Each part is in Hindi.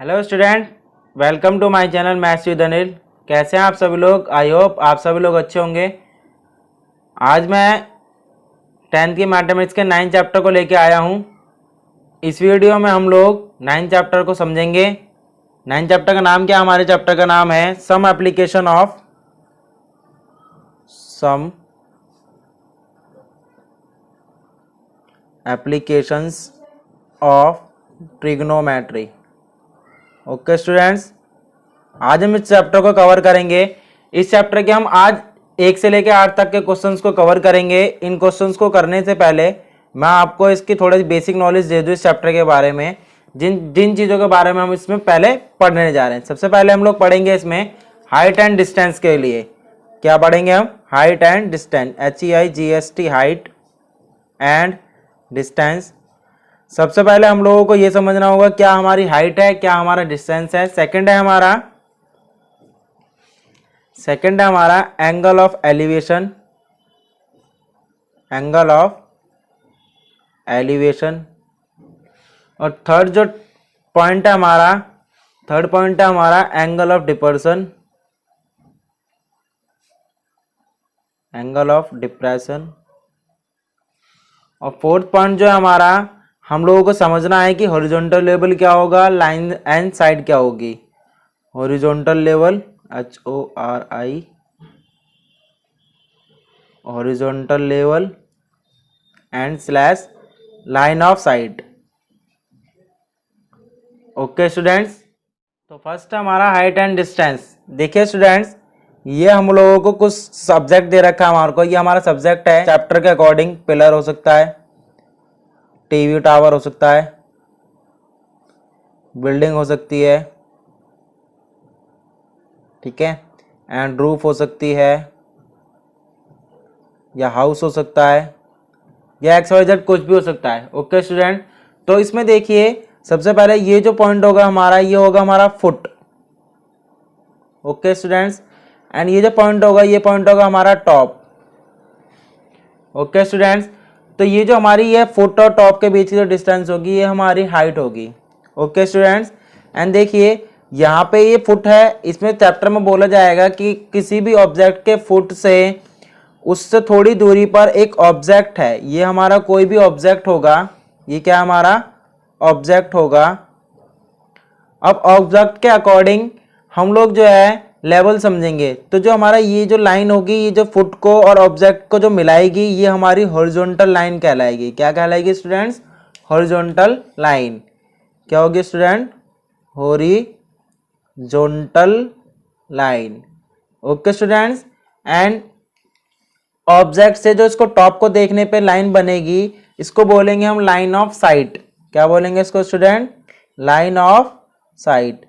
Hello student, welcome to my channel maths with Anil. कैसे हैं आप सभी लोग? आई होप आप सभी लोग अच्छे होंगे। आज मैं 10th की मैथमेटिक्स के 9 चैप्टर को लेके आया हूं। इस वीडियो में हम लोग 9 चैप्टर को समझेंगे। 9 चैप्टर का नाम क्या? हमारे चैप्टर का नाम है some application of trigonometry. Okay students, आज हम इस चैप्टर को कवर करेंगे। इस चैप्टर के हम आज 1 से लेकर 8 तक के क्वेश्चंस को कवर करेंगे। इन क्वेश्चंस को करने से पहले मैं आपको इसकी थोड़ी बेसिक नॉलेज दे दूं इस चैप्टर के बारे में, जिन चीज़ों के बारे में हम इसमें पहले पढ़ने जा रहे हैं। सबसे पहले हम लोग पढ़ेंगे इसमें हाइट एंड डिस्टेंस के लिए। क्या पढ़ेंगे हम? Height and distance, HEIGST, height and distance. सबसे पहले हम लोगों को यह समझना होगा क्या हमारी हाइट है, क्या हमारा डिस्टेंस है। सेकंड है हमारा एंगल ऑफ एलिवेशन, और थर्ड पॉइंट है हमारा एंगल ऑफ डिप्रेशन। और फोर्थ पॉइंट जो है हमारा, हम लोगों को समझना है कि हॉरिजॉन्टल लेवल क्या होगा, लाइन एंड साइड क्या होगी। Horizontal level, HORI, horizontal level and slash line of site. Okay students, तो फर्स्ट हमारा हाइट एंड डिस्टेंस। देखिए स्टूडेंट्स, ये हम लोगों को कुछ सब्जेक्ट दे रखा है हमारे को। ये हमारा सब्जेक्ट है चैप्टर के अकॉर्डिंग। पिलर हो सकता है, टीवी टावर हो सकता है, बिल्डिंग हो सकती है, ठीक है, एंड रूफ हो सकती है, या हाउस हो सकता है, या XYZ कुछ भी हो सकता है। ओके स्टूडेंट, तो इसमें देखिए सबसे पहले ये जो पॉइंट होगा हमारा, ये होगा हमारा फुट। ओके स्टूडेंट्स, एंड ये जो पॉइंट होगा, ये पॉइंट होगा हमारा टॉप। ओके स्टूडेंट्स, तो ये जो हमारी ये फुट और टॉप के बीच की जो डिस्टेंस होगी, ये हमारी हाइट होगी। ओके स्टूडेंट्स, एंड देखिए यहाँ पे ये फुट है। इसमें चैप्टर में बोला जाएगा कि किसी भी ऑब्जेक्ट के फुट से उससे थोड़ी दूरी पर एक ऑब्जेक्ट है। ये हमारा कोई भी ऑब्जेक्ट होगा। ये क्या हमारा ऑब्जेक्ट होगा। अब ऑब्जेक्ट के अकॉर्डिंग हम लोग जो है लेवल समझेंगे। तो जो हमारा ये जो लाइन होगी, ये जो फुट को और ऑब्जेक्ट को जो मिलाएगी, ये हमारी हॉरिजॉन्टल लाइन कहलाएगी। क्या कहलाएगी स्टूडेंट्स? Horizontal line. क्या होगी student? Horizontal line. Okay students, and object से जो इसको टॉप को देखने पे लाइन बनेगी, इसको बोलेंगे हम लाइन ऑफ साइट। क्या बोलेंगे इसको student? Line of site.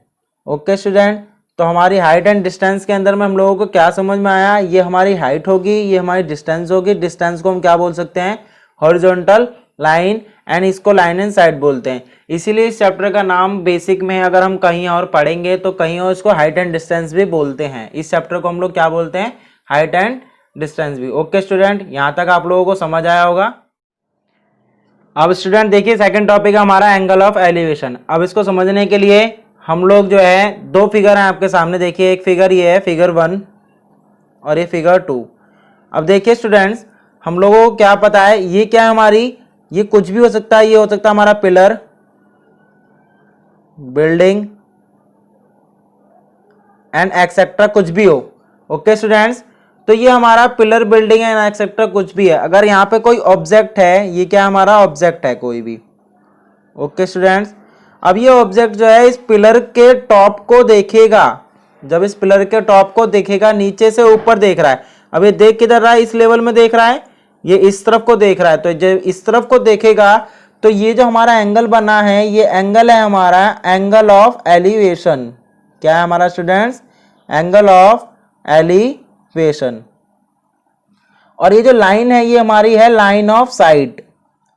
Okay student, तो हमारी हाइट एंड डिस्टेंस के अंदर में हम लोगों को क्या समझ में आया? ये हमारी हाइट होगी, ये हमारी डिस्टेंस होगी। डिस्टेंस को हम क्या बोल सकते हैं? हॉरिजॉन्टल लाइन, एंड इसको लाइन एंड साइड बोलते हैं। इसीलिए इस चैप्टर का नाम बेसिक में अगर हम कहीं और पढ़ेंगे तो कहीं और इसको हाइट एंड डिस्टेंस भी बोलते हैं। इस चैप्टर को हम लोग क्या बोलते हैं? हाइट एंड डिस्टेंस भी। ओके स्टूडेंट, यहां तक आप लोगों को समझ आया होगा। अब स्टूडेंट देखिए, सेकंड टॉपिक है हमारा एंगल ऑफ एलिवेशन। अब इसको समझने के लिए हम लोग जो है, दो फिगर हैं आपके सामने। देखिए, एक फिगर ये है फिगर 1 और ये फिगर 2। अब देखिए स्टूडेंट्स, हम लोगों को क्या पता है, ये क्या है हमारी, ये कुछ भी हो सकता है। ये हो सकता है हमारा पिलर, बिल्डिंग एंड एक्सेट्रा, कुछ भी हो। ओके स्टूडेंट्स, तो ये हमारा पिलर, बिल्डिंग एंड एक्सेट्रा कुछ भी है। अगर यहाँ पे कोई ऑब्जेक्ट है, ये क्या हमारा ऑब्जेक्ट है कोई भी। ओके स्टूडेंट्स, अब ये ऑब्जेक्ट जो है इस पिलर के टॉप को देखेगा। जब इस पिलर के टॉप को देखेगा, नीचे से ऊपर देख रहा है। अब ये देख किधर रहा है? इस लेवल में देख रहा है, ये इस तरफ को देख रहा है। तो जब इस तरफ को देखेगा तो ये जो हमारा एंगल बना है, ये एंगल है हमारा एंगल ऑफ एलिवेशन। क्या है हमारा स्टूडेंट्स? Angle of elevation. और ये जो लाइन है, ये हमारी है लाइन ऑफ साइट।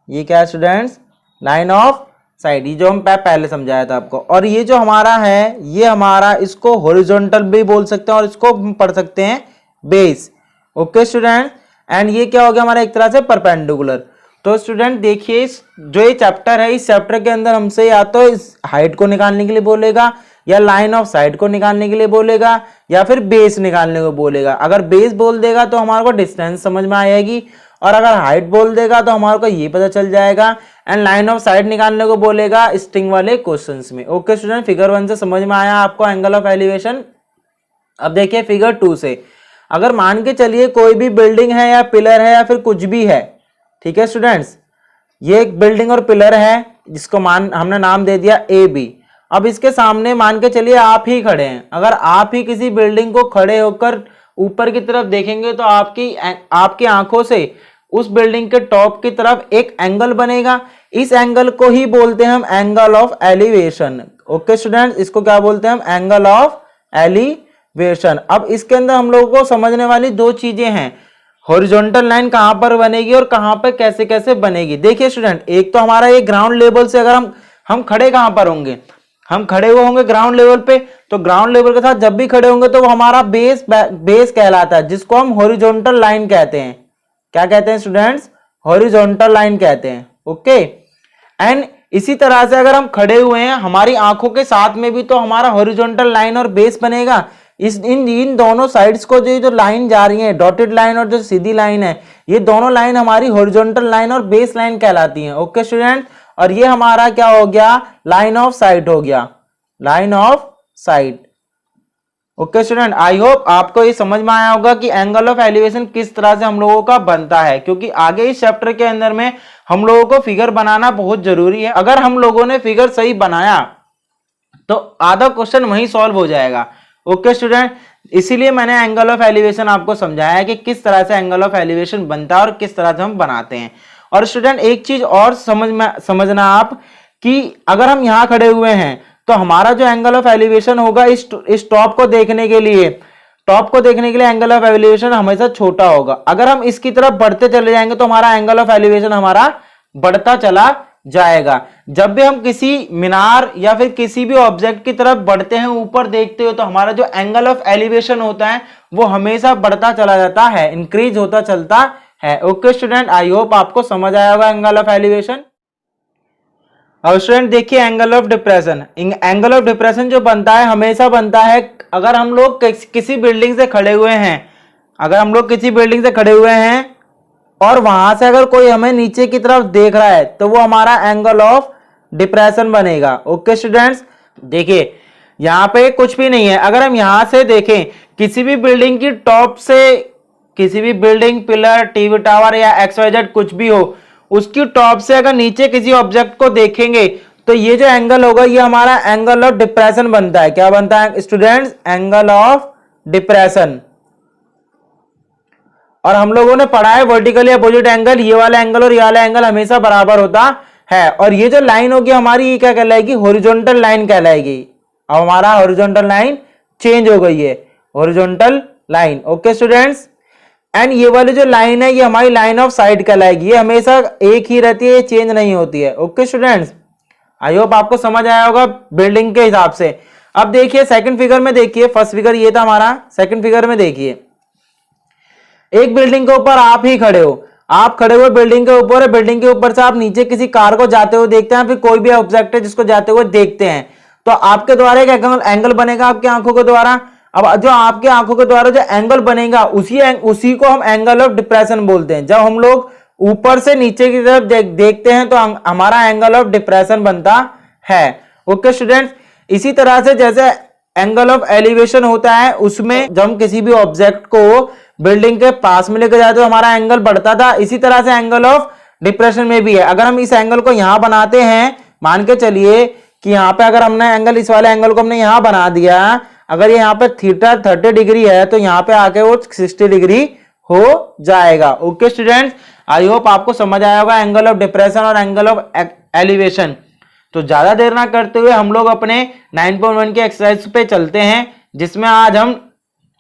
ये क्या है स्टूडेंट्स? Line of side. ये जो हम पहले समझाया था आपको। और ये जो हमारा है, ये हमारा, इसको हॉरिजॉन्टल भी बोल सकते हैं और इसको पढ़ सकते हैं बेस। ओके स्टूडेंट, एंड ये क्या हो गया हमारा? एक तरह से परपेंडिकुलर। तो स्टूडेंट देखिए जो ये चैप्टर है, इस चैप्टर के अंदर हमसे या तो इस हाइट को निकालने के लिए बोलेगा, या लाइन ऑफ साइट को निकालने के लिए बोलेगा, या फिर बेस निकालने को बोलेगा। अगर बेस बोल देगा तो हमारे को डिस्टेंस समझ में आएगी, और अगर हाइट बोल देगा तो हमारे को ये पता चल जाएगा, एंड लाइन ऑफ साइट निकालने को बोलेगा स्ट्रिंग वाले क्वेश्चंस में। ओके स्टूडेंट, फिगर 1 से समझ में आया आपको एंगल ऑफ एलिवेशन। अब देखिए फिगर 2 से, अगर मान के चलिए कोई भी बिल्डिंग है या पिलर है या फिर कुछ भी है, ठीक है स्टूडेंट्स, ये एक बिल्डिंग और पिलर है जिसको हमने नाम दे दिया ए बी। अब इसके सामने मान के चलिए आप ही खड़े हैं। अगर आप ही किसी बिल्डिंग को खड़े होकर ऊपर की तरफ देखेंगे तो आपकी आंखों से उस बिल्डिंग के टॉप की तरफ एक एंगल बनेगा। इस एंगल को ही बोलते हैं हम angle of elevation. Okay students, इसको क्या बोलते हैं हम? Angle of elevation. अब इसके अंदर हम लोगों को समझने वाली दो चीजें हैं, हॉरिजॉन्टल लाइन कहां पर बनेगी और कहां पर कैसे कैसे बनेगी। देखिए स्टूडेंट, एक तो हमारा ये ग्राउंड लेवल से अगर हम खड़े कहां पर होंगे, हम खड़े हुए होंगे ग्राउंड लेवल पे, तो ग्राउंड लेवल के साथ जब भी खड़े होंगे तो वो हमारा बेस कहलाता है, जिसको हम हॉरिजॉन्टल लाइन कहते हैं। क्या कहते हैं स्टूडेंट्स? हॉरिजॉन्टल लाइन कहते हैं। ओके, एंड इसी तरह से अगर हम खड़े हुए हैं हमारी आंखों के साथ में भी तो हमारा हॉरिजॉन्टल लाइन और बेस बनेगा। इन दोनों साइड्स को जो लाइन जा रही है, डॉटेड लाइन और जो सीधी लाइन है, ये दोनों लाइन हमारी हॉरिजॉन्टल लाइन और बेस लाइन कहलाती हैं। ओके स्टूडेंट, और ये हमारा क्या हो गया? लाइन ऑफ साइट हो गया, line of site. Okay student, I hope आपको ये समझ में आया होगा कि एंगल ऑफ एलिवेशन किस तरह से हम लोगों का बनता है, क्योंकि आगे इस चैप्टर के अंदर में हम लोगों को फिगर बनाना बहुत जरूरी है। अगर हम लोगों ने फिगर सही बनाया तो आधा क्वेश्चन वहीं सॉल्व हो जाएगा। ओके स्टूडेंट, इसीलिए मैंने एंगल ऑफ एलिवेशन आपको समझाया है कि किस तरह से एंगल ऑफ एलिवेशन बनता है और किस तरह से हम बनाते हैं। और स्टूडेंट एक चीज और समझना आप कि अगर हम यहां खड़े हुए हैं तो हमारा जो एंगल ऑफ एलिवेशन होगा इस टॉप को देखने के लिए एंगल ऑफ एलिवेशन हमेशा छोटा होगा। अगर हम इसकी तरफ बढ़ते चले जाएंगे तो हमारा एंगल ऑफ एलिवेशन हमारा बढ़ता चला जाएगा। जब भी हम किसी मीनार या फिर किसी भी ऑब्जेक्ट की तरफ बढ़ते हैं, ऊपर देखते हो, तो हमारा जो एंगल ऑफ एलिवेशन होता है वो हमेशा बढ़ता चला जाता है, इंक्रीज होता चलता है। ओके स्टूडेंट, आई होप आपको समझ आया होगा एंगल ऑफ एलिवेशन। अब स्टूडेंट देखिए angle of depression. Angle of depression जो बनता है हमेशा बनता है अगर हम लोग किसी बिल्डिंग से खड़े हुए हैं, और वहां से अगर कोई हमें नीचे की तरफ देख रहा है तो वो हमारा एंगल ऑफ डिप्रेशन बनेगा। ओके स्टूडेंट्स, देखिए यहां पे कुछ भी नहीं है। अगर हम यहां से देखें किसी भी बिल्डिंग की टॉप से, किसी भी बिल्डिंग, पिलर, टीवी टावर या XYZ कुछ भी हो, उसकी टॉप से अगर नीचे किसी ऑब्जेक्ट को देखेंगे तो ये जो एंगल होगा ये हमारा एंगल ऑफ डिप्रेशन बनता है। क्या बनता है स्टूडेंट्स? Angle of depression. और हम लोगों ने पढ़ा है वर्टिकली अपोजिट एंगल, ये वाला एंगल और ये वाला एंगल हमेशा बराबर होता है। और ये जो लाइन होगी हमारी, ये क्या कहलाएगी? हॉरिजॉन्टल लाइन कहलाएगी। अब हमारा हॉरिजॉन्टल लाइन चेंज हो गई है, horizontal line. Okay students, and ये वाली जो लाइन है ये हमारी लाइन ऑफ साइट कहलाएगी। ये हमेशा एक ही रहती है, ये चेंज नहीं होती है। ओके स्टूडेंट्स, आई होप आपको समझ आया होगा बिल्डिंग के हिसाब से। अब देखिए सेकंड फिगर में, देखिए फर्स्ट फिगर ये था हमारा, सेकंड फिगर में देखिए एक बिल्डिंग के ऊपर आप ही खड़े हो, आप खड़े हुए बिल्डिंग के ऊपर है, बिल्डिंग के ऊपर से आप नीचे किसी कार को जाते हुए देखते हैं, फिर कोई भी ऑब्जेक्ट है जिसको जाते हुए देखते हैं, तो आपके द्वारा एक एंगल बनेगा आपकी आंखों के द्वारा। अब जो आपकी आंखों के द्वारा जो एंगल बनेगा उसी को हम एंगल ऑफ डिप्रेशन बोलते हैं। जब हम लोग ऊपर से नीचे की तरफ देखते हैं तो हमारा एंगल ऑफ डिप्रेशन बनता है। ओके स्टूडेंट्स, इसी तरह से जैसे एंगल ऑफ एलिवेशन होता है, उसमें जब हम किसी भी ऑब्जेक्ट को बिल्डिंग के पास में लेकर जाते तो हमारा एंगल बढ़ता था, इसी तरह से एंगल ऑफ डिप्रेशन में भी है। अगर हम इस एंगल को यहां बनाते हैं, मान के चलिए कि यहां पे अगर हमने एंगल, इस वाले एंगल को हमने यहां बना दिया, अगर ये यहाँ पे थीटा 30 डिग्री है तो यहाँ पे आके वो 60 डिग्री हो जाएगा। ओके स्टूडेंट्स, आई होप आपको समझ आया होगा एंगल ऑफ डिप्रेशन और एंगल ऑफ एलिवेशन। तो ज्यादा देर ना करते हुए हम लोग अपने 9.1 के एक्सरसाइज पे चलते हैं, जिसमें आज हम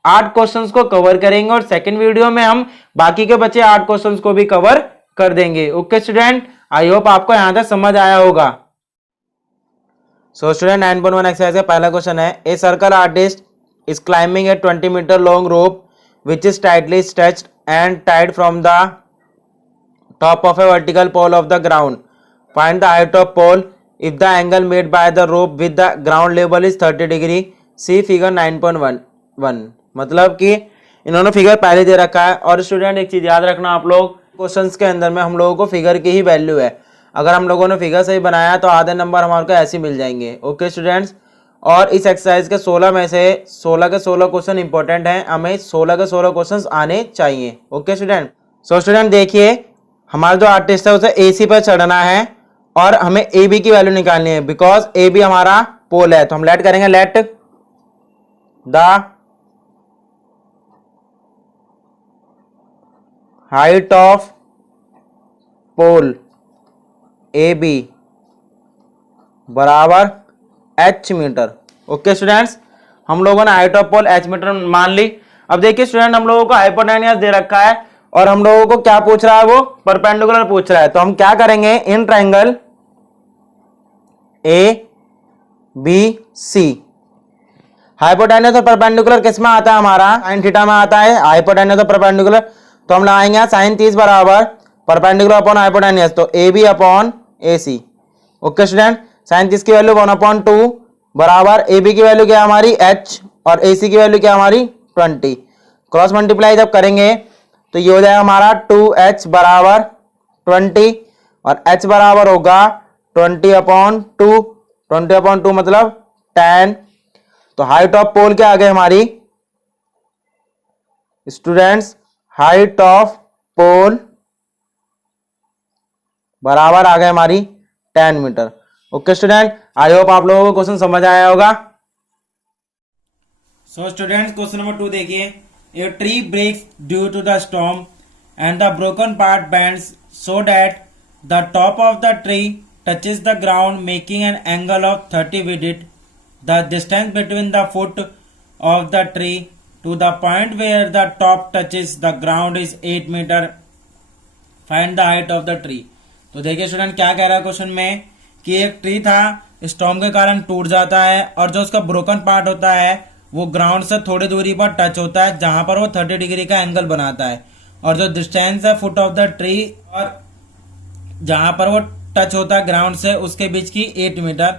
8 क्वेश्चंस को कवर करेंगे और सेकंड वीडियो में हम बाकी के बचे 8 क्वेश्चंस को भी कवर कर देंगे। ओके स्टूडेंट, आई होप आपको यहां तक समझ आया होगा। सो स्टूडेंट 9.1 एक्सरसाइज का पहला क्वेश्चन है, a circus artist is climbing a 20 metre long rope which is tightly stretched and tied from the top of a vertical pole of the ground. Find the height of pole if the angle made by the rope with the ground level is 30 degree. See figure 9.1. मतलब कि इन्होंने फिगर पहले दे रखा है। और स्टूडेंट एक चीज याद रखना, आप लोग क्वेश्चंस के अंदर में हम लोगों को फिगर की ही वैल्यू है। अगर हम लोगों ने फिगर सही बनाया तो आधे नंबर हमारे को ऐसे मिल जाएंगे। ओके स्टूडेंट्स, और इस एक्सरसाइज के 16 में से 16 के 16 क्वेश्चन इंपॉर्टेंट हैं, हमें 16 के 16 क्वेश्चन आने चाहिए। ओके स्टूडेंट, सो स्टूडेंट देखिए, हमारा जो आर्टिस्ट है उसे AC पर चढ़ना है और हमें AB की वैल्यू निकालनी है, बिकॉज AB हमारा पोल है। तो हम लेट करेंगे, let the height of pole AB बराबर H मीटर। ओके स्टूडेंट्स, हम लोगों ने height of pole H metre मान ली। अब देखिए स्टूडेंट, हम लोगों को हाइपोटेन्यूज दे रखा है और हम लोगों को क्या पूछ रहा है, वो परपेंडिकुलर पूछ रहा है। तो हम क्या करेंगे, इन ट्रायंगल ABC हाइपोटेन्यूज और परपेंडिकुलर किस में आता है, हमारा साइन थीटा में आता है। हाइपोटेन्यूज और परपेंडिकुलर तो हम लगाएंगे साइन 30 बराबर परपेंडिकुलर अपॉन हाइपोटेन्यूज, तो AB upon AC। Okay student, sine 30 की वैल्यू 1/2 बराबर AB की वैल्यू क्या है हमारी H और AC की वैल्यू क्या है हमारी 20। क्रॉस मल्टीप्लाई जब करेंगे तो ये हो जाएगा हमारा 2H बराबर 20 और H बराबर होगा 20/2। 20/2 मतलब 10। तो हाइट ऑफ पोल क्या आ गई हमारी स्टूडेंट्स, हाइट ऑफ पोल बराबर आ गए हमारी 10 metre. Okay student, I hope आप लोगों को क्वेश्चन समझ आया होगा। सो स्टूडेंट्स, क्वेश्चन नंबर 2 देखिए, a tree breaks due to the storm and the broken part bends so that the top of the tree touches the ground making an angle of 30 with it. The distance between the foot of the tree to the point where the top touches the ground is 8 meter. Find the height of the tree. तो देखिए स्टूडेंट क्या कह रहा है क्वेश्चन में कि एक ट्री था, स्टॉर्म के कारण टूट जाता है और जो उसका ब्रोकन पार्ट होता है वो ग्राउंड से थोड़ी दूरी पर टच होता है, जहां पर वो 30 डिग्री का एंगल बनाता है। और जो डिस्टेंस है फुट ऑफ द ट्री और जहां पर वो टच होता है ग्राउंड से उसके बीच की 8 मीटर।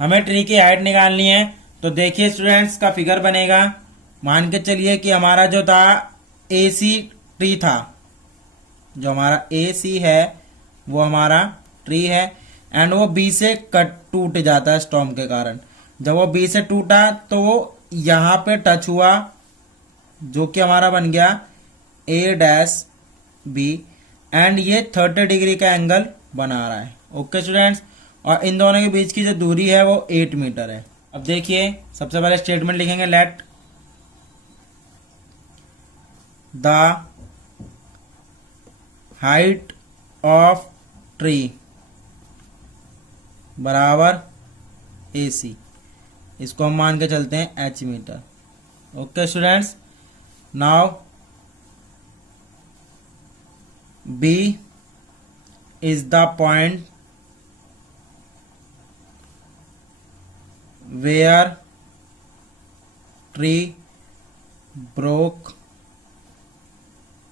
हमें ट्री की हाइट निकालनी है। तो देखिए स्टूडेंट्स, का फिगर बनेगा, मान के चलिए कि हमारा जो था AC ट्री था, जो हमारा AC है वो हमारा ट्री है एंड वो B से कट टूट जाता है स्टॉर्म के कारण। जब वो B से टूटा तो वो यहां पे टच हुआ, जो कि हमारा बन गया A-B एंड ये 30 डिग्री का एंगल बना रहा है। ओके स्टूडेंट्स, और इन दोनों के बीच की जो दूरी है वो 8 मीटर है। अब देखिए, सबसे पहले स्टेटमेंट लिखेंगे, let the height of tree बराबर AC, इसको हम मान के चलते हैं H metre. Okay students, now B is the point where tree broke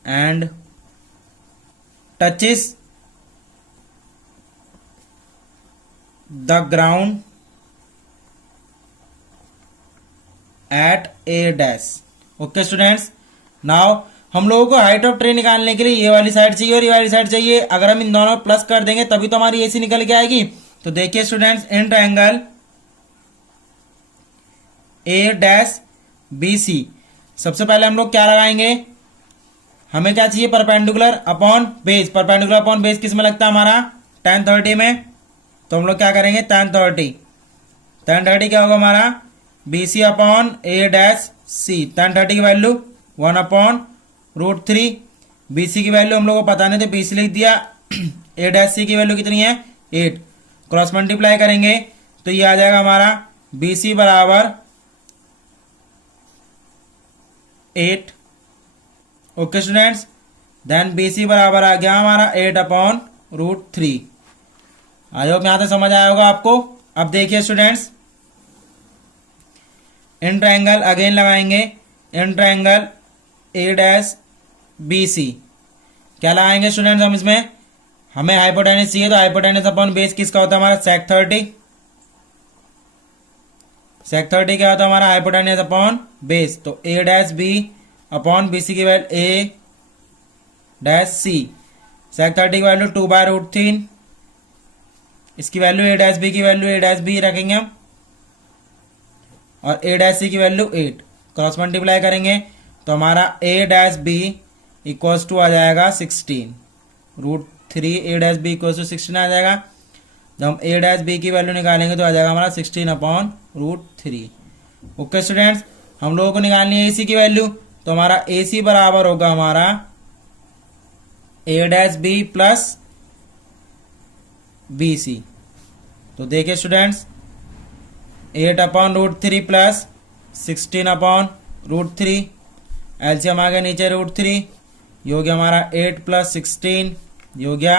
and touches the ground at A dash। Okay students, now हम लोगों को हाइट ऑफ ट्री निकालने के लिए ये वाली साइड चाहिए और ये वाली साइड चाहिए। अगर हम इन दोनों प्लस कर देंगे तभी तो हमारी AC निकल के आएगी। तो देखिए स्टूडेंट्स, इन ट्रायंगल A-BC सबसे पहले हम लोग क्या लगाएंगे, हमें क्या चाहिए, perpendicular upon base. Perpendicular upon base किस में लगता है हमारा, tan 30 में। तो हम लोग क्या करेंगे, tan 30 क्या होगा हमारा, BC अपॉन A-C। tan 30 की वैल्यू 1/√3। BC की वैल्यू हम लोग को पता नहीं तो BC लिख दिया। A-C की वैल्यू कितनी है, 8। क्रॉस मल्टीप्लाई करेंगे तो ये आ जाएगा हमारा BC बराबर 8। ओके स्टूडेंट्स, देन BC बराबर आ गया हमारा 8/√3। आई होप यहां तक समझ आया होगा आपको। अब देखिए स्टूडेंट्स, इन ट्रायंगल अगेन लगाएंगे, इन ट्रायंगल A-BC क्या लगाएंगे स्टूडेंट्स हम इसमें, हमें हाइपोटेनस चाहिए तो हाइपोटेनस अपॉन बेस किसका होता है हमारा सेक 30। सेक 30 क्या होता है हमारा हाइपोटेनस अपॉन बेस, तो A dash B upon B C की वैल्यू ए डैश सी। सेक 30 की वैल्यू 2/√3, इसकी वैल्यू ए डैश बी की वैल्यू ए डैश बी रखेंगे हम, और ए डैश सी की वैल्यू 8, क्रॉस मल्टीप्लाई करेंगे तो हमारा A dash B equals to आ जाएगा 16√3, ए डैश बी इक्वल्स टू 16 आ जाएगा। जब हम ए डैश बी की वैल्यू निकालेंगे तो आ जाएगा हमारा 16/√3। ओके स्टूडेंट्स, हम लोगों को निकालनी है ए सी की वैल्यू, तो हमारा ए सी बराबर होगा हमारा A dash B plus B C. तो देखिए स्टूडेंट्स 8/√3 प्लस 16/√3, एलसीएम आ गया नीचे √3, ये हो गया हमारा 8 प्लस 16, ये हो गया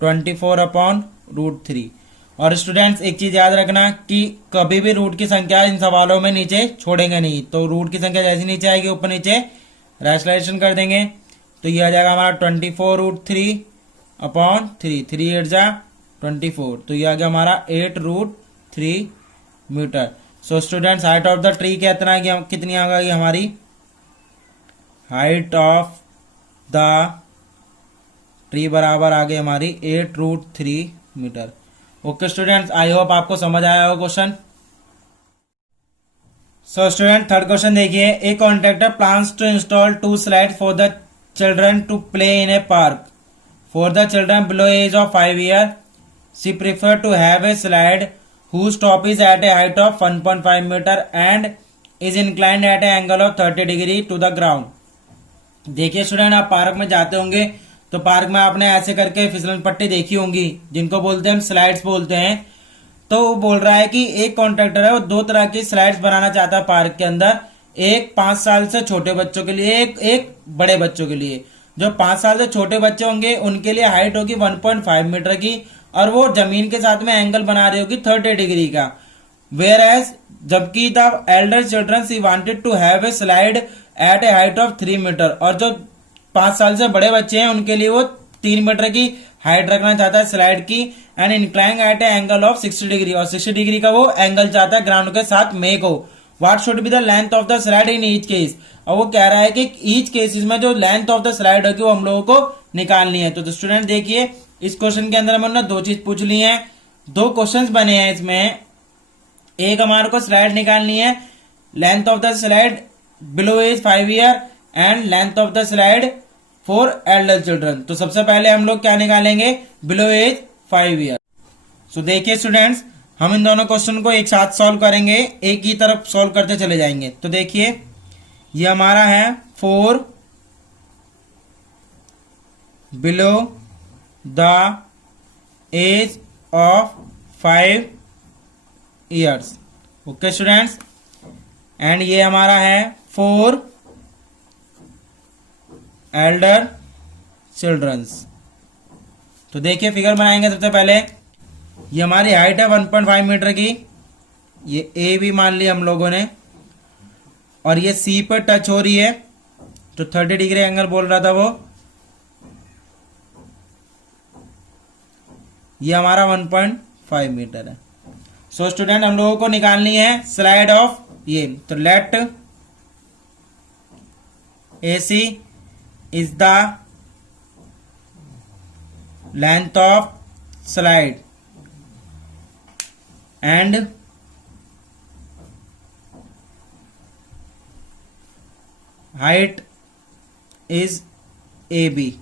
24/√3। और स्टूडेंट्स एक चीज याद रखना कि कभी भी रूट की संख्या इन सवालों में नीचे छोड़ेंगे नहीं, तो रूट की संख्या जैसी नीचे आएगी ऊपर नीचे रैशनलाइजेशन कर देंगे, तो ये आ जाएगा हमारा 24√3/3, 3 8 जा 24, तो ये आ गया हमारा 8√3 metre. So students height of the tree कितनी आ गई हमारी, हाइट ऑफ द ट्री बराबर आ गई हमारी 8√3 metre. Okay students, I hope आपको समझ आया होगा question. So student third question देखिए, a contractor plans to install 2 slide for the children to play in a park for the children below age of 5 year. She prefer to have a slide whose top is at a height of 1.5 meter and is inclined at an angle of 30 degree to the ground। देखिए स्टूडेंट आप पार्क में जाते होंगे तो पार्क में आपने ऐसे करके फिसलन पट्टी देखी होंगी जिनको बोलते हैं हम स्लाइड्स बोलते हैं। तो वो बोल रहा है कि एक कॉन्ट्रैक्टर है वो 2 तरह की स्लाइड्स बनाना चाहता है पार्क के अंदर, एक 5 साल से छोटे बच्चों के लिए, एक बड़े बच्चों के लिए। जो 5 साल से छोटे बच्चे होंगे उनके लिए हाइट होगी 1.5 मीटर की और वो जमीन के साथ में एंगल बना रही होगी 30 डिग्री का। वेयर एज जबकि the elder children see wanted to have a slide at a height of 3 metre, और जो 5 साल से बड़े बच्चे हैं उनके लिए वो 3 मीटर की हाइट रखना चाहता है स्लाइड की, and incline at a angle of 60 degree, और 60 डिग्री का वो एंगल चाहता है ग्राउंड के साथ मेक हो। What should be the length of the slide in each case. और वो कह रहा है कि ईच केसेस में जो लेंथ ऑफ द स्लाइड होगी वो हम लोगों को निकालनी है। तो स्टूडेंट देखिए इस क्वेश्चन के अंदर हमने 2 चीज पूछ ली है, 2 क्वेश्चंस बने हैं इसमें। एक हमारे को स्लाइड निकालनी है, length of the slide below age 5 year and length of the slide for elder children. तो सबसे पहले हम लोग क्या निकालेंगे, बिलो एज 5 ईयर। सो देखिए स्टूडेंट्स हम इन दोनों क्वेश्चन को एक साथ सॉल्व करेंगे, एक ही तरफ सॉल्व करते चले जाएंगे। तो देखिए ये हमारा है 4 below the age of 5 years. Okay students, and ये हमारा है 4 एल्डर चिल्ड्रंस। तो देखिए फिगर बनाएंगे सबसे पहले, ये हमारी हाइट है 1.5 मीटर की, ये ए भी मान ली हम लोगों ने, और ये सी पर टच हो रही है तो 30 डिग्री एंगल बोल रहा था वो, ये हमारा 1.5 मीटर है। सो स्टूडेंट हम लोगों को निकालनी है स्लाइड ऑफ ये, तो let AC is the length of slide and height is AB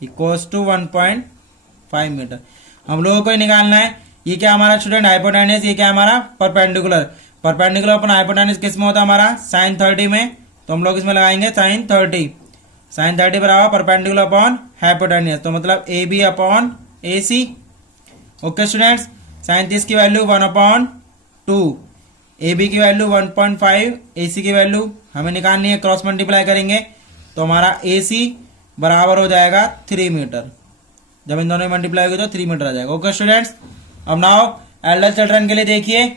equals to 1.5 metre. हम लोगों को ही निकालना है, ये क्या हमारा स्टूडेंट हाइपोटेनस, ये क्या हमारा परपेंडिकुलर। परपेंडिकुलर अपन हाइपोटेनस किस में होता है हमारा sin 30 में, तो हम लोग इसमें लगाएंगे sin 30। sin 30 बराबर परपेंडिकुलर अपॉन हाइपोटेनस, तो मतलब AB upon AC। Okay students, sin 30 की वैल्यू 1/2, AB की वैल्यू 1.5, AC की वैल्यू हमें निकालनी है, क्रॉस मल्टीप्लाई करेंगे तो हमारा AC बराबर हो जाएगा 3 मीटर। जब इन दोनों में मल्टीप्लाई होगी तो 3 मीटर आ जाएगा। ओके स्टूडेंट्स, अब नाउ एल्डर चिल्ड्रन के लिए देखिए,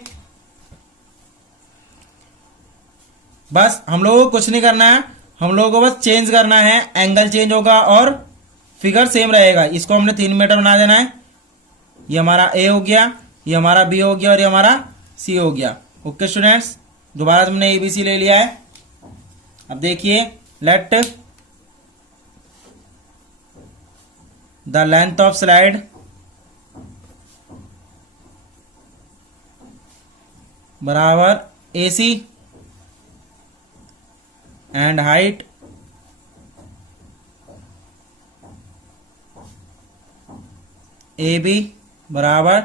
बस हम लोगों को कुछ नहीं करना है, हम लोगों को बस चेंज करना है, एंगल चेंज होगा और फिगर सेम रहेगा। इसको हमने 3 मीटर बना देना है। ये हमारा ए हो गया, ये हमारा बी हो गया और ये हमारा सी हो गया। ओके स्टूडेंट्स, दोबारा तुमने ए बी सी ले लिया है। अब देखिए, late the length of slide बराबर ए सी एंड हाइट ए बी बराबर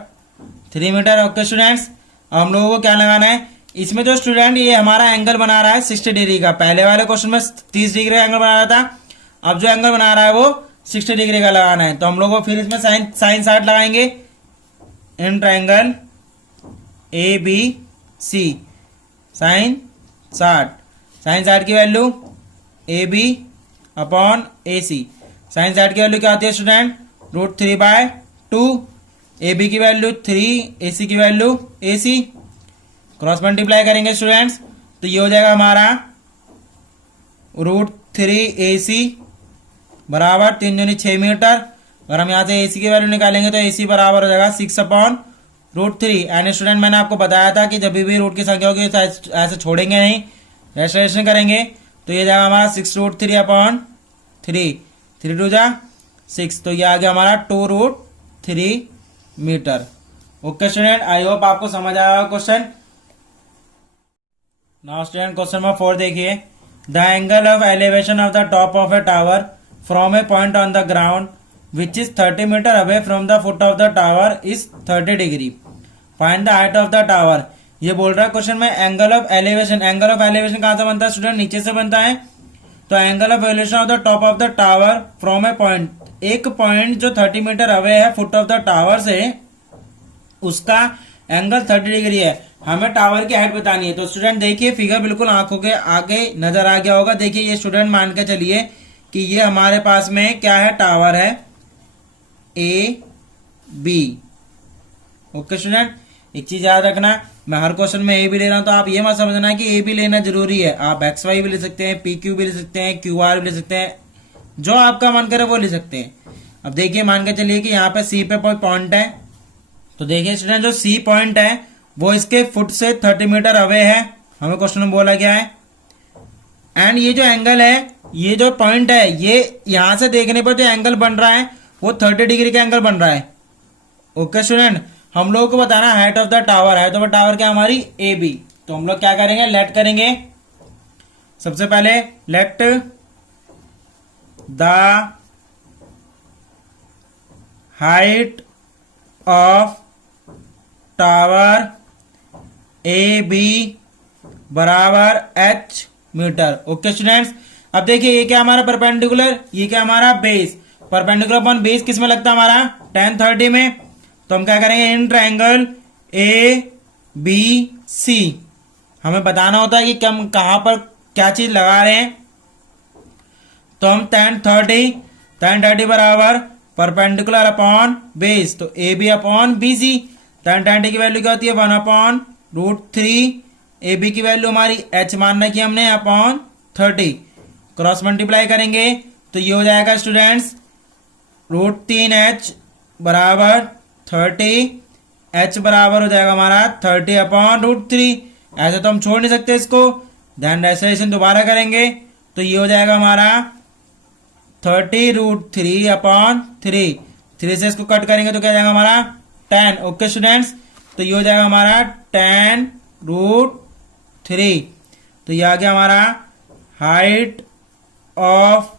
3 मीटर। ओके स्टूडेंट्स, अब हम लोगों को क्या लगाना है, इसमें जो स्टूडेंट ये हमारा एंगल बना रहा है 60 डिग्री का, पहले वाले क्वेश्चन में 30 डिग्री का एंगल बना रहा था, अब जो एंगल बना रहा है वो 60 डिग्री का लगाना है। तो हम लोग को फिर इसमें साइन 60 लगाएंगे in triangle A B C, sine 60 की value A B upon A C. Sine 60 की वैल्यू क्या होती है स्टूडेंट, √3/2। ए बी की वैल्यू 3, ए सी की value A C. Cross multiply करेंगे स्टूडेंट्स, तो ये हो जाएगा हमारा √3AC बराबर 3 दूनी 6 मीटर। अगर हम यहाँ से AC की वैल्यू निकालेंगे तो AC बराबर हो जाएगा 6/√3। एंड स्टूडेंट, मैंने आपको बताया था कि जब भी रूट की संख्या होगी ऐसे छोड़ेंगे नहीं, रेस्टोरेशन करेंगे। तो ये जाएगा हमारा 6√3/3, 3 2 जा 6, तो ये आ गया हमारा 2√3 metre. Okay student, I hope आपको समझ आया question. Now student, question number 4 देखिए, the angle of elevation of the top of a tower from a point on the ground which is 30 metre away from the foot of the tower is 30 degree. Find the height of the tower. ये बोल रहा है क्वेश्चन में angle of elevation. Angle of elevation कहां से बनता है स्टूडेंट, नीचे से बनता है। तो angle of elevation of the top of the tower from a point, एक पॉइंट जो 30 मीटर अवे है फुट ऑफ द टावर से, उसका एंगल 30 डिग्री है। हमें टावर की हाइट बतानी है। तो स्टूडेंट देखिए, फिगर बिल्कुल आंखों के आगे नजर आ गया होगा। देखिए ये स्टूडेंट मान के चलिए कि ये हमारे पास में क्या है, टावर है ए बी। ओके स्टूडेंट, एक चीज याद रखना, मैं हर क्वेश्चन में ए बी ले रहा हूं तो आप ये मत समझना कि ए बी लेना जरूरी है। आप एक्स वाई भी ले सकते हैं, पी क्यू भी ले सकते हैं, क्यू आर भी ले सकते हैं, जो आपका मन करे वो ले सकते हैं। अब देखिए, मान के चलिए कि यहाँ पे सी पे कोई पॉइंट है। तो देखिए स्टूडेंट, जो सी पॉइंट है वो इसके फुट से 30 मीटर अवे है, हमें क्वेश्चन में बोला गया है। एंड ये जो एंगल है, ये जो पॉइंट है, ये यहां से देखने पर जो एंगल बन रहा है वो 30 डिग्री का एंगल बन रहा है। ओके स्टूडेंट, हम लोगों को बताना height of the tower. Height of the tower क्या हमारी ए बी। तो हम लोग क्या करेंगे, लेट करेंगे। सबसे पहले let the height of tower A B बराबर h मीटर। ओके स्टूडेंट्स, अब देखिए ये क्या हमारा परपेंडिकुलर, ये क्या हमारा बेस। परपेंडिकुलर अपॉन बेस किस में लगता है हमारा, tan 30 में। तो हम क्या करेंगे, इन ट्रायंगल ए बी सी हमें बताना होता है कि हम कहां पर क्या चीज लगा रहे हैं। तो हम tan 30 बराबर परपेंडिकुलर अपॉन बेस, तो A B upon B C. tan 30 की वैल्यू क्या होती है, 1/√3। ए बी की वैल्यू हमारी h मानना की हमने अपॉन 30। क्रॉस मल्टीप्लाई करेंगे तो ये हो जाएगा स्टूडेंट्स √3h बराबर 30, h बराबर हो जाएगा हमारा 30/√3। ऐसे तो हम छोड़ नहीं सकते इसको, ध्यान रेसोल्यूशन दोबारा करेंगे तो ये हो जाएगा हमारा 30√3/3। 3 से इसको कट करेंगे तो क्या जाएगा हमारा 10। ओके स्टूडेंट्स, तो ये हो जाएगा हमारा 10√3। तो ये आ गया हमारा हाइट ऑफ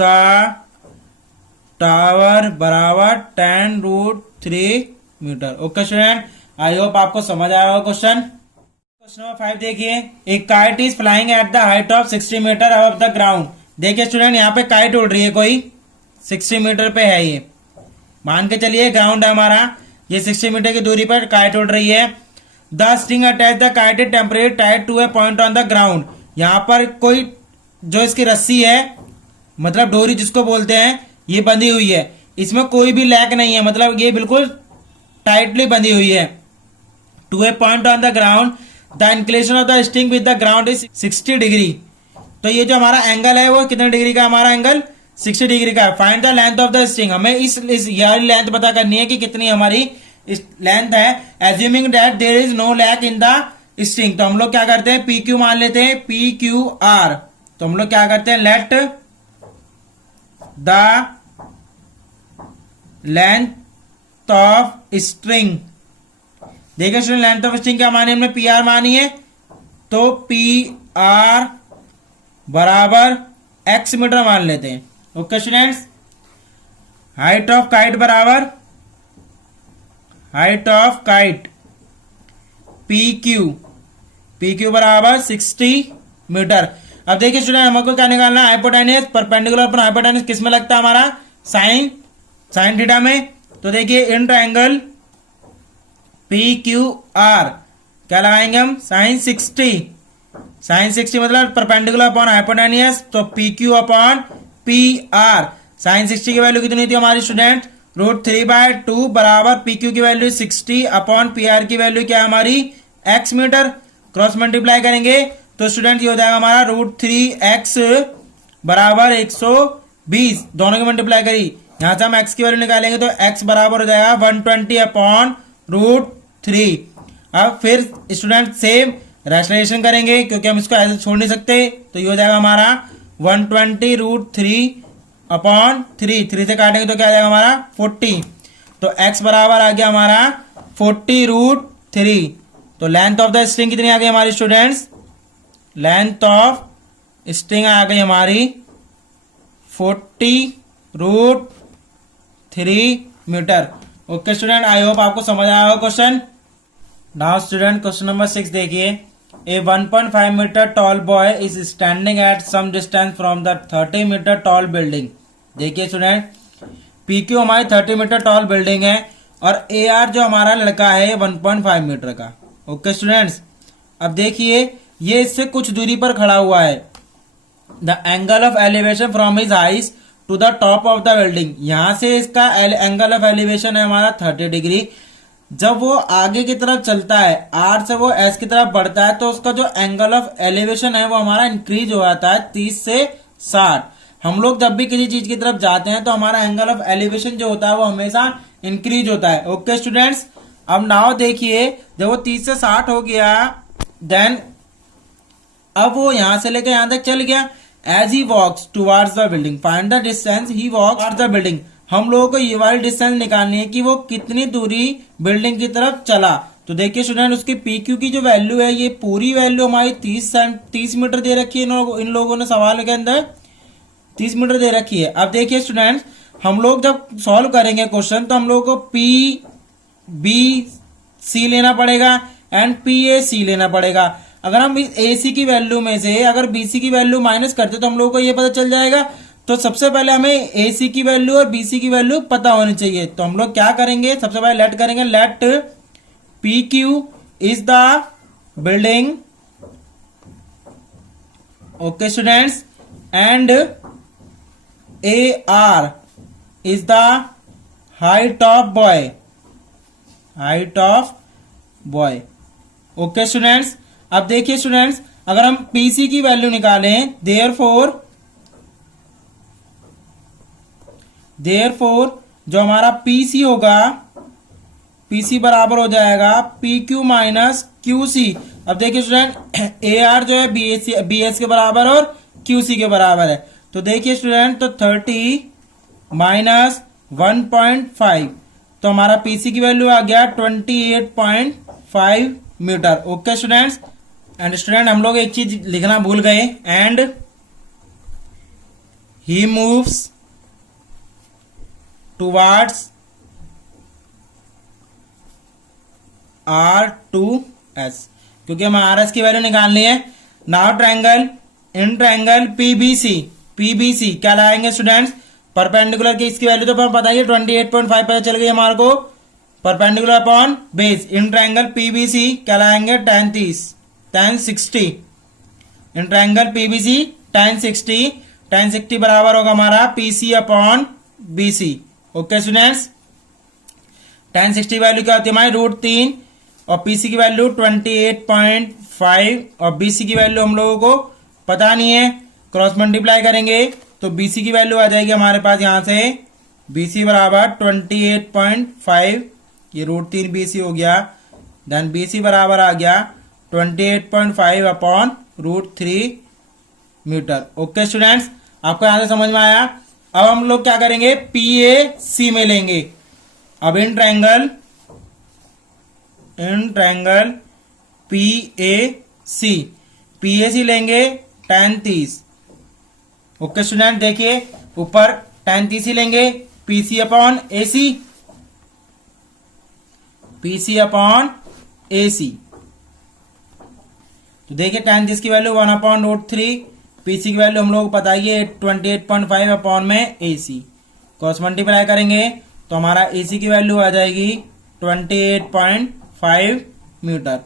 द टावर बराबर 10√3 metre. Okay student, I hope आपको समझ आया होगा क्वेश्चन। क्वेश्चन नंबर 5 देखिए, एक kite is flying at the height of 60 metre above the ground. देखिए स्टूडेंट, यहाँ पे काइट उड़ रही है, कोई 60 मीटर पे है। ये मान के चलिए ग्राउंड है हमारा, ये 60 मीटर की दूरी पर काइट उड़ रही है। The string attach the kite is temporary tied to a point on the ground. यहाँ पर कोई जो इसकी रस्सी है, मतलब डोरी जिसको बोलते हैं, ये बंधी हुई है। इसमें कोई भी लैक नहीं है, मतलब ये बिल्कुल टाइटली बंधी हुई है। To a point on the ground the inclination of the string with the ground is 60 degree. तो ये जो हमारा एंगल है वो कितने डिग्री का, हमारा एंगल 60 डिग्री का है। Find the length of the string, हमें इस यार लेंथ पता करनी है कि कितनी हमारी लेंथ है। Assuming that there is no lack in the string, तो हम लोग क्या करते हैं पी क्यू मान लेते हैं, पी क्यू आर। तो हम लोग क्या करते हैं, let the length of string, देखिए स्टूडेंट लेंथ ऑफ स्ट्रिंग क्या मानी हमने, पी आर मानी है, तो पी आर बराबर एक्स मीटर मान लेते हैं। Okay students, height of kite बराबर height of kite P Q बराबर 60 मीटर। अब देखिए स्टूडेंट हमको क्या निकालना है, हाइपोटेन्यूस परपेंडिकुलर पर हाइपोटेन्यूस किस में लगता है हमारा, साइन थीटा में। तो देखिए in triangle P Q R क्या लगाएंगे हम, साइन 60 मतलब परपेंडिकुलर अपॉन हाइपोटेन्यूस, तो P Q upon P R. Sine 60 की वैल्यू कितनी थी हमारी स्टूडेंट, √3/2 बराबर पी क्यू की वैल्यू 60 अपॉन पी आर की वैल्यू क्या है हमारी, एक्स मीटर। क्रॉस मल्टीप्लाई करेंगे तो स्टूडेंट ये हो जाएगा हमारा √3x बराबर 120, दोनों की मल्टीप्लाई करी, यहां से हम x की वैल्यू निकालेंगे तो x बराबर हो जाएगा 120 अपॉन √3। अब फिर स्टूडेंट सेम रैशनलाइजेशन करेंगे क्योंकि हम इसको ऐसे छोड़ नहीं सकते, तो ये हो जाएगा हमारा 120 √3 अपॉन 3 से काटेंगे तो क्या आ जाएगा हमारा 40, तो x बराबर आ गया हमारा 40 √3। तो लेंथ ऑफ द स्ट्रिंग कितनी आ गई हमारी स्टूडेंट्स, लेंथ ऑफ स्ट्रिंग आ गई हमारी 40 √3 metre. Okay student, I hope आपको समझ आया होगा question. Now student question number 6 देखिए, a 1.5 metre tall boy is standing at some distance from the 30 metre tall building. देखिए स्टूडेंट पी क्यू हमारी 30 मीटर टॉल बिल्डिंग है और ए आर जो हमारा लड़का है 1.5 मीटर का। ओके स्टूडेंट्स, अब देखिए ये इससे कुछ दूरी पर खड़ा हुआ है। The angle of elevation from his eyes to the top of the building, यहां से इसका एंगल ऑफ एलिवेशन है हमारा 30 डिग्री। जब वो आगे की तरफ चलता है, आर से वो एस की तरफ बढ़ता है, तो उसका जो एंगल ऑफ एलिवेशन है वो हमारा इंक्रीज हो जाता है 30 से 60। हम लोग जब भी किसी चीज की तरफ जाते हैं तो हमारा एंगल ऑफ एलिवेशन जो होता है वो हमेशा इंक्रीज होता है। ओके स्टूडेंट्स, अब नाउ देखिए जब वो 30 से 60 हो गया, देन अब वो यहां से लेकर यहां तक चल गया। As he walks towards the building, find the distance he walks towards the building. हम लोगों को ये वाली डिस्टेंस निकालनी है कि वो कितनी दूरी बिल्डिंग की तरफ चला। तो देखिए स्टूडेंट उसकी पी क्यू की जो वैल्यू है, ये पूरी वैल्यू हमारी 30 मीटर दे रखी है इन लोगों ने सवाल के अंदर 30 मीटर दे रखी है। अब देखिए स्टूडेंट हम लोग जब सॉल्व करेंगे क्वेश्चन तो हम लोग को पी बी सी लेना पड़ेगा एंड पी ए सी लेना पड़ेगा। अगर हम इस ए सी की वैल्यू में से अगर बी सी की वैल्यू माइनस करते तो हम लोग को ये पता चल जाएगा। तो सबसे पहले हमें ए सी की वैल्यू और बी सी की वैल्यू पता होनी चाहिए। तो हम लोग क्या करेंगे, सबसे पहले लेट करेंगे, let P Q is the building, okay students, and A R is the height of boy, height of boy. Okay students, अब देखिए स्टूडेंट्स अगर हम पीसी की वैल्यू निकालें, देयरफॉर जो हमारा पीसी होगा, पीसी बराबर हो जाएगा P Q minus Q C. अब देखिए स्टूडेंट ए आर जो है बी एस के बराबर और क्यू सी के बराबर है। तो देखिए स्टूडेंट तो 30 माइनस 1.5, तो हमारा पीसी की वैल्यू आ गया 28.5 metre. Okay students, and student हम लोग एक चीज लिखना भूल गए, and he moves towards R2S, क्योंकि हमें RS की वैल्यू निकालनी है। Now triangle, in triangle PBC क्या लाएंगे स्टूडेंट्स, परपेंडिकुलर की इसकी वैल्यू तो पता ही है 28.5 पता चल गई हमारे को, perpendicular upon base. In triangle PBC क्या लाएंगे, tan 60। In triangle PBC tan 60 बराबर होगा हमारा PC upon BC. Okay students, tan 60 value क्या होती है हमारी √3 और पीसी की वैल्यू 28.5 और बीसी की वैल्यू हम लोगों को पता नहीं है। क्रॉस मल्टीप्लाई करेंगे तो BC की वैल्यू आ जाएगी हमारे पास यहां से BC बराबर 28.5, ये √3 BC हो गया। देन BC बराबर आ गया 28.5 अपॉन √3 मीटर। ओके स्टूडेंट्स, आपको यहां से समझ में आया। अब हम लोग क्या करेंगे, PAC में लेंगे। अब इन ट्रायंगल PAC लेंगे tan 30। ओके स्टूडेंट, देखिए ऊपर tan 30 लेंगे, PC अपॉन AC। तो देखिए tan 30 की वैल्यू 1 अपॉन √3, PC की वैल्यू हम लोग बताइए 28.5 अपॉन में AC। क्रॉस मल्टीप्लाई करेंगे तो हमारा AC की वैल्यू आ जाएगी 28.5 metre.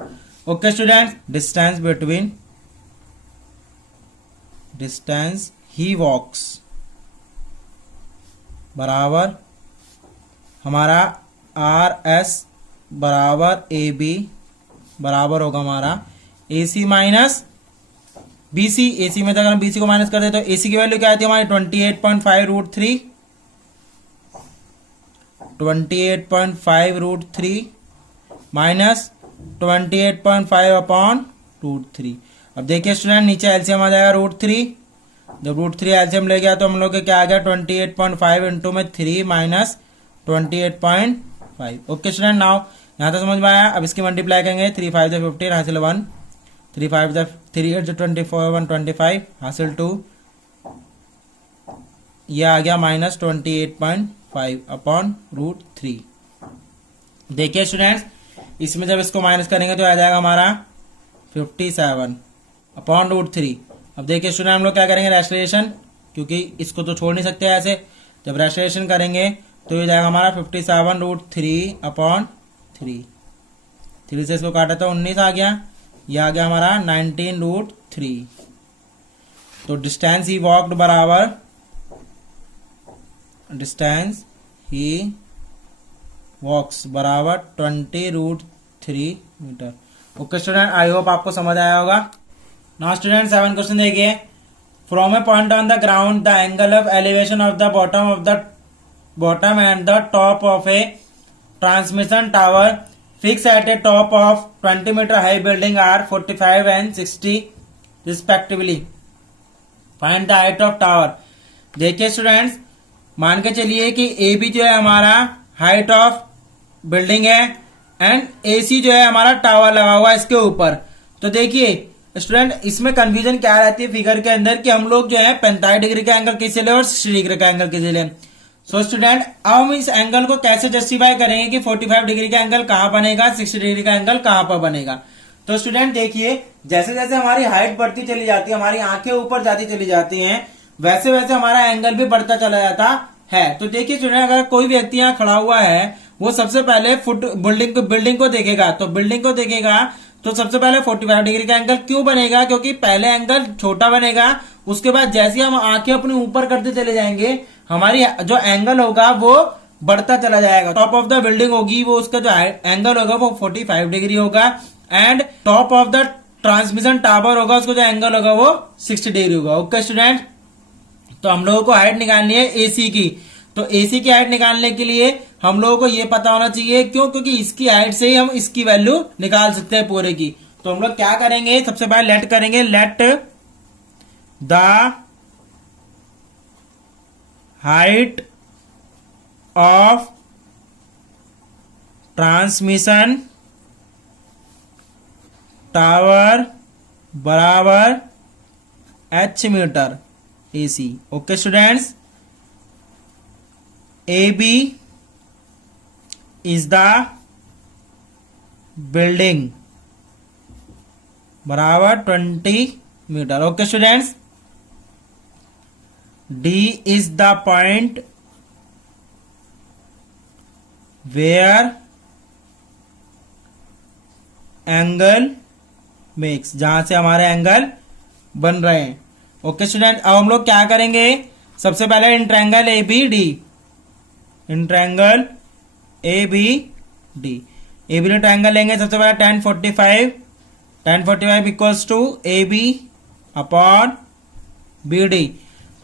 Okay students, distance he walks बराबर हमारा RS बराबर AB बराबर होगा हमारा AC माइनस BC। AC में अगर हम BC को माइनस कर दे तो AC की वैल्यू क्या आती है हमारी 28.5 √3, 28.5 √3 माइनस 28.5 अपॉन √3। अब देखिए स्टूडेंट, नीचे एलसीएम आ जाएगा √3। जब √3 एलसीएम ले गया तो हम लोग के क्या आ गया 28.5 इंटू में 3 माइनस 28.5। ओके स्टूडेंट, नाउ यहाँ तक समझ में आया। अब इसकी मल्टीप्लाई करेंगे 3 5 15 हासिल 1, 3 5 3 8 24 1 25 हासिल 2, यह आ गया माइनस 28.5 अपॉन √3। देखिए स्टूडेंट्स, इसमें जब इसको माइनस करेंगे तो आ जाएगा हमारा 57 अपॉन √3। अब देखिए स्टूडेंट, हम लोग क्या करेंगे रेस्टोरेशन, क्योंकि इसको तो छोड़ नहीं सकते ऐसे। जब रेस्टोरेशन करेंगे तो ये जाएगा हमारा 57 √3 अपॉन 3 से इसको काटा तो 19 आ गया, ये आ गया हमारा 19 √3। तो डिस्टेंस ही वॉक्ड बराबर डिस्टेंस ही वॉक्स बराबर 20 √3 metre. Okay student, I hope आपको समझ आया होगा। नाउ स्टूडेंट 7 क्वेश्चन देखिए। From a point on the ground the angle of elevation of the bottom and the top of a transmission tower fix at a top of 20 metre high building are 45 and 60 respectively. Find the height of tower. देखिए स्टूडेंट्स, मान के चलिए कि ए बी जो है हमारा हाइट ऑफ बिल्डिंग है एंड AC जो है हमारा टावर लगा हुआ है इसके ऊपर। तो देखिए स्टूडेंट, इसमें कंफ्यूजन क्या रहती है फिगर के अंदर कि हम लोग जो है 45 डिग्री का एंगल किसे ले और 60 डिग्री का एंगल किसे ले। सो स्टूडेंट, अब हम इस एंगल को कैसे जस्टिफाई करेंगे कि 45 डिग्री का एंगल कहां बनेगा, 60 डिग्री का एंगल कहां पर बनेगा। तो स्टूडेंट देखिए, जैसे जैसे हमारी हाइट बढ़ती चली जाती है, हमारी आंखें ऊपर जाती चली जाती हैं, वैसे वैसे हमारा एंगल भी बढ़ता चला जाता है। तो देखिए स्टूडेंट, अगर कोई व्यक्ति यहाँ खड़ा हुआ है, वो सबसे पहले बिल्डिंग को देखेगा, तो बिल्डिंग को देखेगा तो सबसे पहले 45 डिग्री का एंगल क्यों बनेगा, क्योंकि पहले एंगल छोटा बनेगा, उसके बाद जैसे हम आंखें अपने ऊपर करते चले जाएंगे, हमारी जो एंगल होगा वो बढ़ता चला जाएगा। टॉप ऑफ द बिल्डिंग होगी, वो उसका जो एंगल होगा वो 45 डिग्री होगा, and top of the transmission tower होगा, उसका जो एंगल होगा वो 60 डिग्री होगा। ओके स्टूडेंट, तो हम लोगों को हाइट निकालनी है AC की। तो AC की हाइट निकालने के लिए हम लोगों को ये पता होना चाहिए, क्यों, क्योंकि इसकी हाइट से ही हम इसकी वैल्यू निकाल सकते हैं पूरे की। तो हम लोग क्या करेंगे, सबसे पहले लेट करेंगे, let the height of transmission tower बराबर H metre AC। Okay students, AB is the building बराबर 20 metre. Okay students, D is the point where angle makes, जहां से हमारे एंगल बन रहे हैं। ओके स्टूडेंट, अब हम लोग क्या करेंगे, सबसे पहले in triangle ABD, in triangle ABD triangle लेंगे। सबसे पहले tan 45 equals to AB upon B D.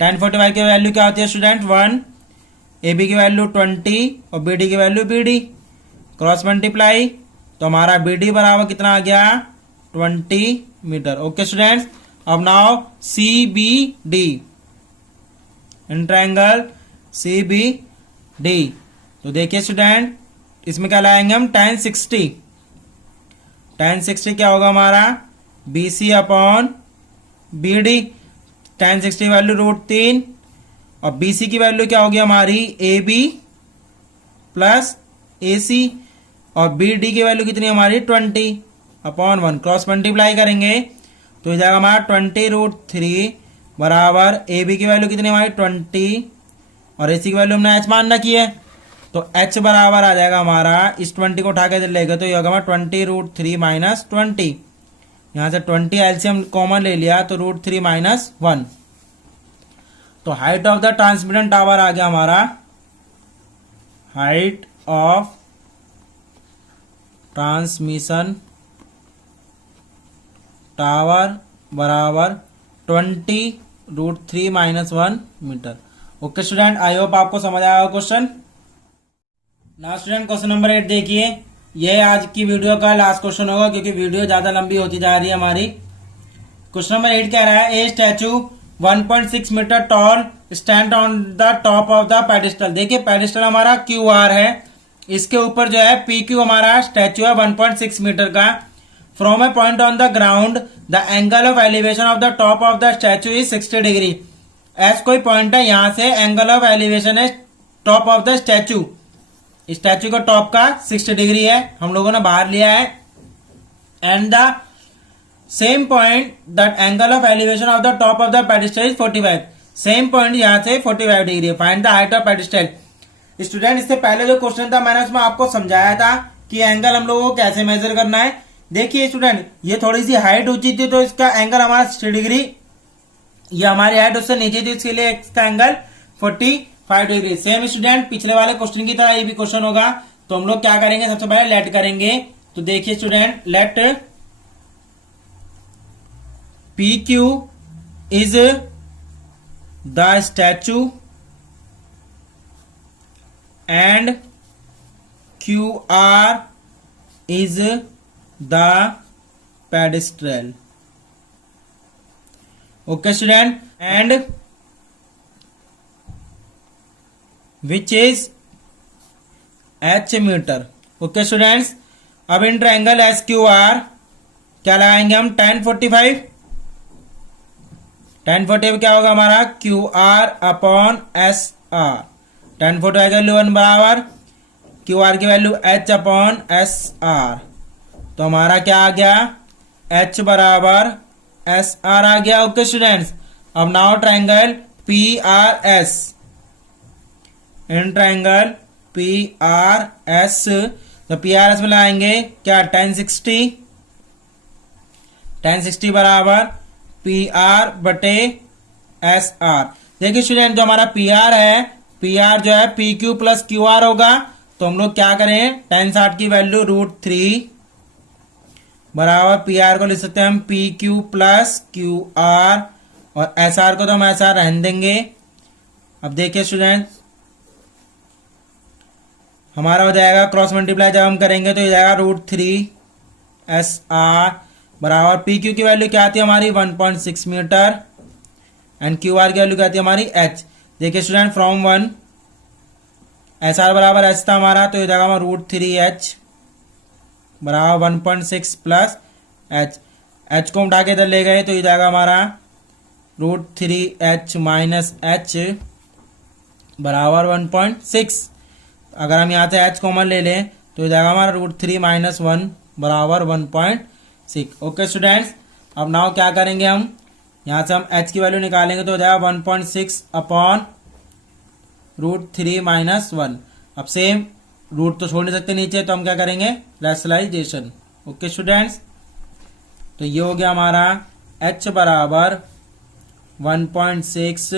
tan 45 की वैल्यू क्या होती है स्टूडेंट 1, ए बी की वैल्यू 20 और बी डी की value B D. Cross multiply तो हमारा बी डी बराबर कितना आ गया 20 मीटर। ओके स्टूडेंट्स, अब now C B D, in triangle C B D. तो देखिए स्टूडेंट इसमें क्या लाएंगे हम tan 60। tan 60 क्या होगा हमारा B C upon B D. tan 60 value √3 और बी सी की वैल्यू क्या होगी हमारी ए बी प्लस ए सी और बी डी की वैल्यू कितनी हमारी 20 अपॉन 1। क्रॉस मल्टीप्लाई करेंगे तो जाएगा हमारा 20√3 बराबर ए बी की वैल्यू कितनी हमारी 20 और ए सी की वैल्यू हमने एच मान रखी है तो एच बराबर आ जाएगा हमारा इस 20 को उठा के लेगा तो ये होगा हमारा 20√3 माइनस 20। यहाँ से 20 एलसीएम कॉमन ले लिया तो √3 माइनस 1। तो height of the transmission tower आ गया हमारा, हाइट ऑफ ट्रांसमिशन टावर बराबर 20√3 minus 1 metre. Okay student, I hope आपको समझ आया question. Now student question number 8 देखिए, ये आज की वीडियो का लास्ट क्वेश्चन होगा क्योंकि वीडियो ज्यादा लंबी होती जा रही है हमारी। क्वेश्चन नंबर 8 कह रहा है a statue 1.6 metre tall stand on the top of the pedestal. देखिए पेडिस्टल हमारा क्यू आर है, इसके ऊपर जो है पी क्यू हमारा स्टैचू है 1.6 मीटर का। From a point on the ground the angle of elevation of the top of the statue is 60 degree. ऐसा कोई पॉइंट है, यहां से एंगल ऑफ एलिवेशन है top of the statue, statue का टॉप का 60 डिग्री है, हम लोगों ने बाहर लिया है। And the same point that angle of elevation of the top of the pedestal is 45। Same point यहां से 45 डिग्री है। Find the height of pedestal. Student इससे पहले जो क्वेश्चन था मैंने उसमें आपको समझाया था कि एंगल हम लोगों को कैसे मेजर करना है। देखिए स्टूडेंट ये थोड़ी सी हाइट ऊंची थी तो इसका एंगल हमारा 60 डिग्री, ये हमारी हाइट उससे नीचे थी इसके लिए इसका एंगल 45 डिग्री। सेम स्टूडेंट पिछले वाले क्वेश्चन की तरह ये भी क्वेश्चन होगा। तो हम लोग क्या करेंगे, सबसे पहले लेट करेंगे। तो देखिए student let P Q is the statue and Q R is the pedestal. Okay student, and which is H metre. Okay students, अब in triangle S Q R क्या लगाएंगे हम tan 45। tan 45 क्या होगा हमारा Q are upon S R. tan 45 का वैल्यू 1 बराबर क्यू आर की value H upon S R. तो हमारा क्या आ गया एच बराबर एस आर आ गया। ओके स्टूडेंट्स, अब now triangle P R S, इन ट्रायंगल पी आर एस। तो पी आर एस में लाएंगे क्या tan 60 बराबर पी आर बटे एस आर। देखिए स्टूडेंट जो हमारा पी आर है, पी आर जो है P Q plus Q R होगा। तो हम लोग क्या करें tan 60 की वैल्यू √3 बराबर पी आर को लिख सकते हैं हम P Q plus Q R और एस आर को तो हम एस आर रहने देंगे। अब देखिए स्टूडेंट हमारा हो जाएगा क्रॉस मल्टीप्लाई जब हम करेंगे तो ये जाएगा √3 एस आर बराबर पी क्यू की वैल्यू क्या आती है हमारी 1.6 मीटर एंड क्यू आर की वैल्यू क्या आती है हमारी एच। देखिए स्टूडेंट फ्रॉम 1 एस आर बराबर एच था हमारा तो ये जाएगा हमारा √3h बराबर 1.6 प्लस एच। एच को उठा के इधर ले गए तो ये जाएगा हमारा √3h माइनस एच बराबर 1.6। अगर हम यहाँ से h कॉमन ले लें तो ये जाएगा हमारा √3 माइनस 1 बराबर 1.6। ओके स्टूडेंट्स, अब नाउ क्या करेंगे हम यहाँ से हम h की वैल्यू निकालेंगे तो हो जाएगा 1.6 अपॉन √3 माइनस 1। अब सेम रूट तो छोड़ नहीं सकते नीचे तो हम क्या करेंगे रैशनलाइजेशन। ओके स्टूडेंट्स, तो ये हो गया हमारा h बराबर 1.6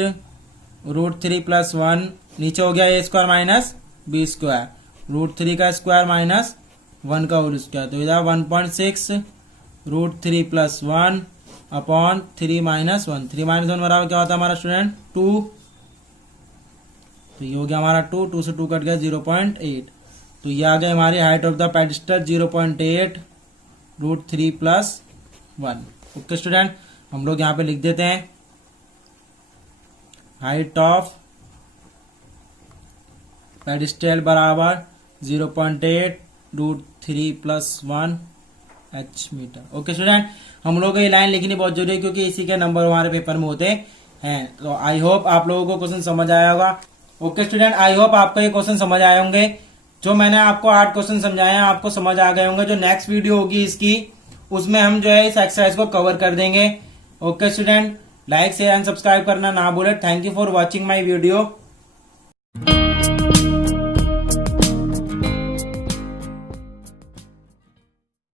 √3 प्लस 1 नीचे हो गया a square minus b square √3 का स्क्वायर माइनस 1 का होल स्क्वायर तो इधर 1.6 √3 प्लस 1 अपॉन 3 माइनस 1। 3 माइनस 1 बराबर क्या होता है हमारा स्टूडेंट 2। तो ये हो गया हमारा 2, 2 से 2 कट गया 0.8। तो ये आ गई हमारी height of the pedestal 0.8 √3 + 1। Okay student, हम लोग यहाँ पे लिख देते हैं हाइट ऑफ पेडिस्टल बराबर 0.8 √3 + 1 h मीटर। ओके स्टूडेंट, हम लोगों को ये लाइन लिखनी बहुत जरूरी है क्योंकि इसी के नंबर हमारे पेपर में होते हैं। तो आई होप आप लोगों को क्वेश्चन समझ आया होगा। ओके स्टूडेंट, आई होप आपको ये क्वेश्चन समझ आए होंगे। जो मैंने आपको 8 क्वेश्चन समझाए हैं आपको समझ आ गए होंगे। जो नेक्स्ट वीडियो होगी इसकी, उसमें हम जो है इस एक्सरसाइज को कवर कर देंगे। Okay student, like share and subscribe करना ना भूलें। Thank you for watching my video.